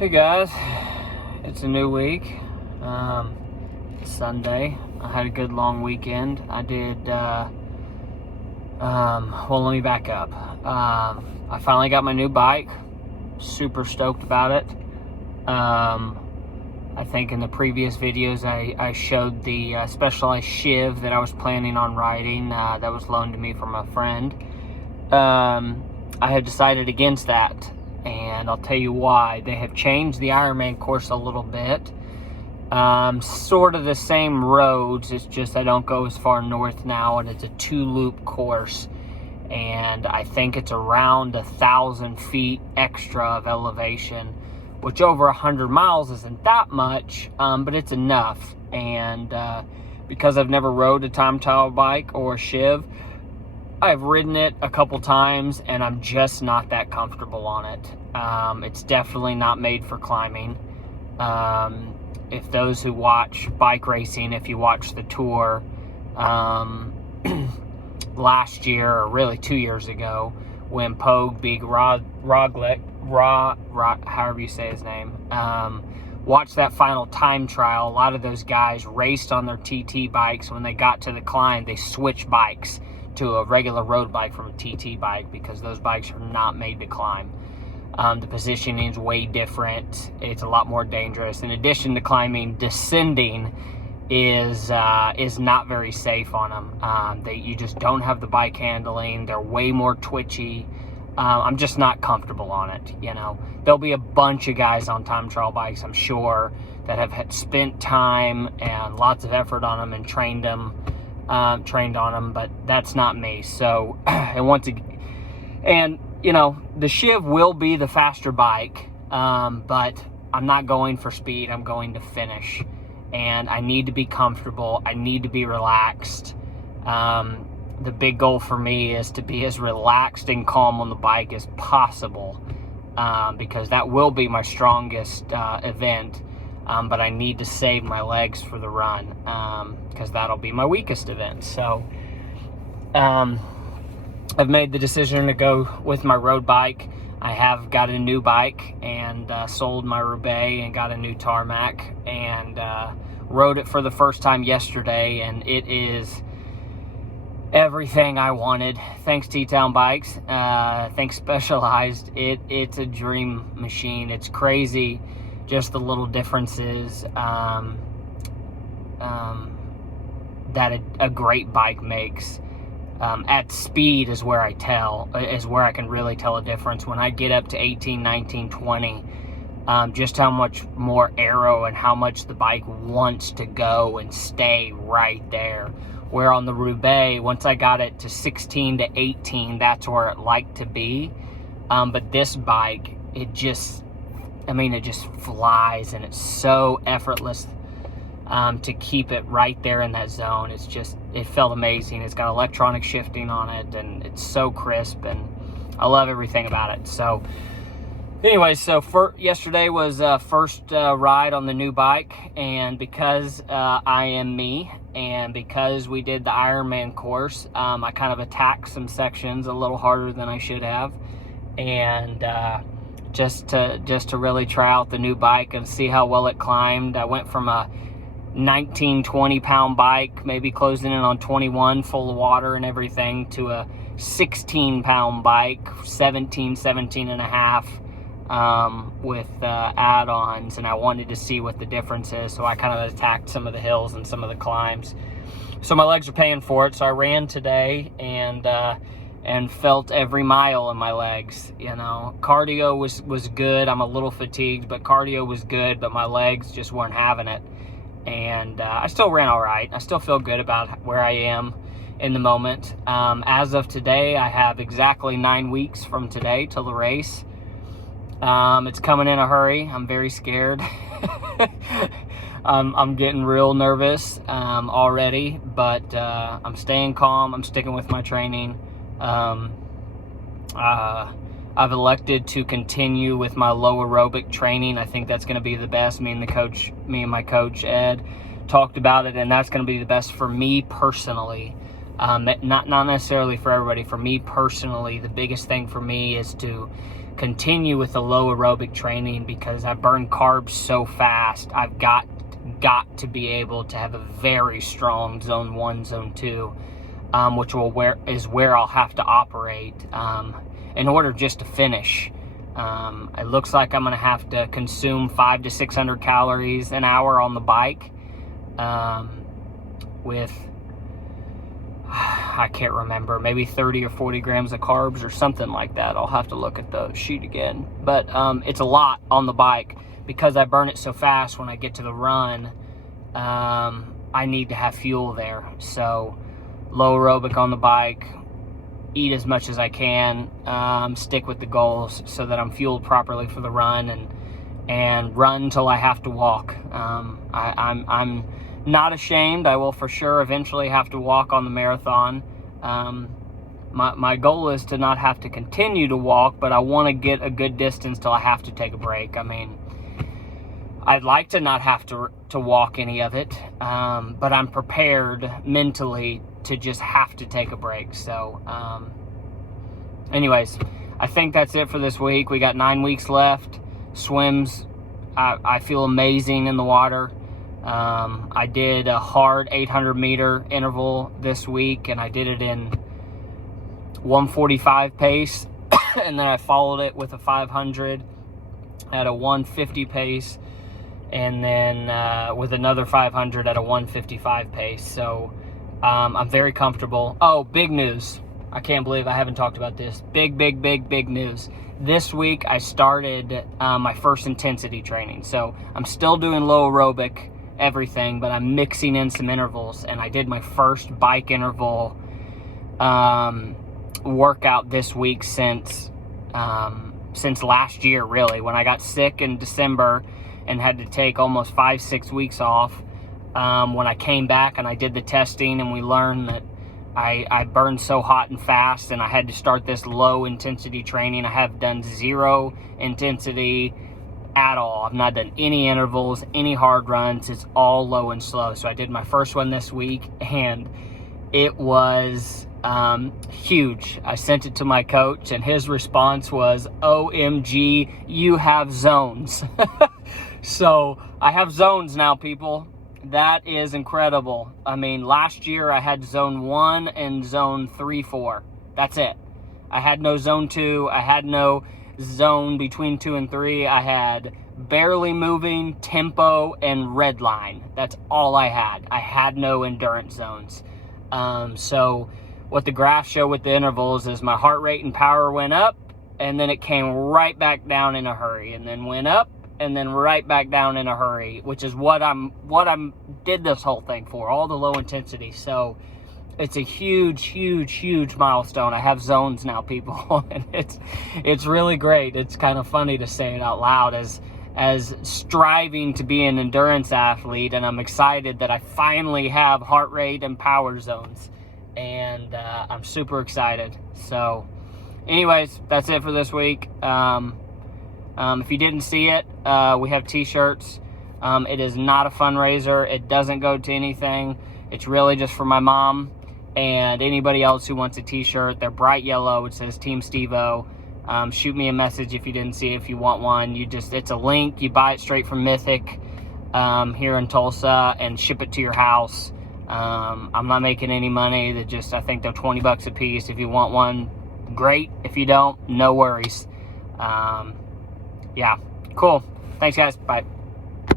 Hey guys, it's a new week. It's Sunday. I had a good long weekend. I did, well, let me back up. I finally got my new bike. Super stoked about it. I think in the previous videos I showed the Specialized Shiv that I was planning on riding that was loaned to me from a friend. I had decided against that, and I'll tell you why. They have changed the Ironman course a little bit. Sort of the same roads, it's just I don't go as far north now, and it's a 2-loop course, and I think it's around 1,000 feet extra of elevation, which over 100 miles isn't that much, but it's enough. And because I've never rode a time trial bike or a Shiv, I've ridden it a couple times, and I'm just not that comfortable on it. It's definitely not made for climbing. If those who watch bike racing, if you watch the tour last year, or really 2 years ago, when Pogue beat Roglic, however you say his name, watched that final time trial, a lot of those guys raced on their TT bikes. When they got to the climb, they switched bikes to a regular road bike from a TT bike, because those bikes are not made to climb. The positioning is way different. It's a lot more dangerous. In addition to climbing, descending is not very safe on them. You just don't have the bike handling. They're way more twitchy. I'm just not comfortable on it. You know, there'll be a bunch of guys on time trial bikes, I'm sure, that have spent time and lots of effort on them and trained on them, but that's not me. So, and you know, the Shiv will be the faster bike, but I'm not going for speed. I'm going to finish, and I need to be comfortable. I need to be relaxed. The big goal for me is to be as relaxed and calm on the bike as possible, because that will be my strongest event, but I need to save my legs for the run, because that'll be my weakest event. So I've made the decision to go with my road bike. I have got a new bike, and sold my Roubaix and got a new tarmac, and rode it for the first time yesterday, and it is everything I wanted. Thanks T-Town Bikes, thanks Specialized. It's a dream machine. It's crazy, just the little differences that a great bike makes. At speed is where I can really tell a difference. When I get up to 18, 19, 20, just how much more aero and how much the bike wants to go and stay right there. Where on the Roubaix, once I got it to 16 to 18, that's where it liked to be. But this bike, it just flies, and it's so effortless to keep it right there in that zone. It felt amazing. It's got electronic shifting on it, and it's so crisp, and I love everything about it. So anyway, yesterday was first ride on the new bike, and because I am me, and because we did the Ironman course, I kind of attacked some sections a little harder than I should have, and just to really try out the new bike and see how well it climbed. I went from a 19-20 pound bike, maybe closing in on 21, full of water and everything, to a 16 pound bike, 17 and a half, with add-ons, and I wanted to see what the difference is, so I kind of attacked some of the hills and some of the climbs. So my legs are paying for it. So I ran today, and felt every mile in my legs. You know, cardio was good. I'm a little fatigued, but cardio was good, but my legs just weren't having it. And I still ran all right. I still feel good about where I am in the moment. As of today, I have exactly 9 weeks from today till the race. It's coming in a hurry. I'm very scared. I'm getting real nervous already, but I'm staying calm. I'm sticking with my training. I've elected to continue with my low aerobic training. I think that's going to be the best. Me and my coach Ed talked about it, and that's going to be the best for me personally. Not necessarily for everybody. For me personally, the biggest thing for me is to continue with the low aerobic training because I burn carbs so fast. I've got to be able to have a very strong zone 1, zone 2, which is where I'll have to operate in order just to finish. It looks like I'm going to have to consume 500 to 600 calories an hour on the bike with, I can't remember, maybe 30 or 40 grams of carbs or something like that. I'll have to look at the sheet again. But it's a lot on the bike because I burn it so fast when I get to the run. I need to have fuel there. So low aerobic on the bike, eat as much as I can, stick with the goals so that I'm fueled properly for the run, and run till I have to walk. I'm not ashamed. I will for sure eventually have to walk on the marathon. My goal is to not have to continue to walk, but I want to get a good distance till I have to take a break. I mean, I'd like to not have to walk any of it, but I'm prepared mentally to just have to take a break. So anyways, I think that's it for this week. We got 9 weeks left. Swims, I feel amazing in the water. I did a hard 800 meter interval this week, and I did it in 145 pace and then I followed it with a 500 at a 150 pace, and then with another 500 at a 155 pace. So I'm very comfortable. Oh, big news. I can't believe I haven't talked about this. Big news. This week I started my first intensity training. So I'm still doing low aerobic everything, but I'm mixing in some intervals, and I did my first bike interval workout this week since last year, really, when I got sick in December and had to take almost 5-6 weeks off. When I came back and I did the testing, and we learned that I burned so hot and fast, and I had to start this low intensity training. I have done zero intensity at all. I've not done any intervals, any hard runs. It's all low and slow. So I did my first one this week, and it was huge. I sent it to my coach, and his response was, OMG, you have zones. So I have zones now, people. That is incredible. I mean, last year I had zone 1 and zone 3-4. That's it. I had no zone 2. I had no zone between 2 and 3. I had barely moving, tempo, and red line. That's all I had. I had no endurance zones. So what the graphs show with the intervals is my heart rate and power went up, and then it came right back down in a hurry, and then went up, and then right back down in a hurry, which is what I'm did this whole thing for, all the low intensity. So it's a huge milestone. I have zones now, people, and it's really great. It's kind of funny to say it out loud as striving to be an endurance athlete, and I'm excited that I finally have heart rate and power zones, and I'm super excited. So anyways, that's it for this week. If you didn't see it, we have t-shirts. It is not a fundraiser. It doesn't go to anything. It's really just for my mom and anybody else who wants a t-shirt. They're bright yellow. It says Team Steve-O. Shoot me a message if you didn't see it, if you want one. It's a link. You buy it straight from Mythic here in Tulsa and ship it to your house. I'm not making any money. I think they're $20 a piece. If you want one, great. If you don't, no worries. Yeah, cool. Thanks, guys. Bye.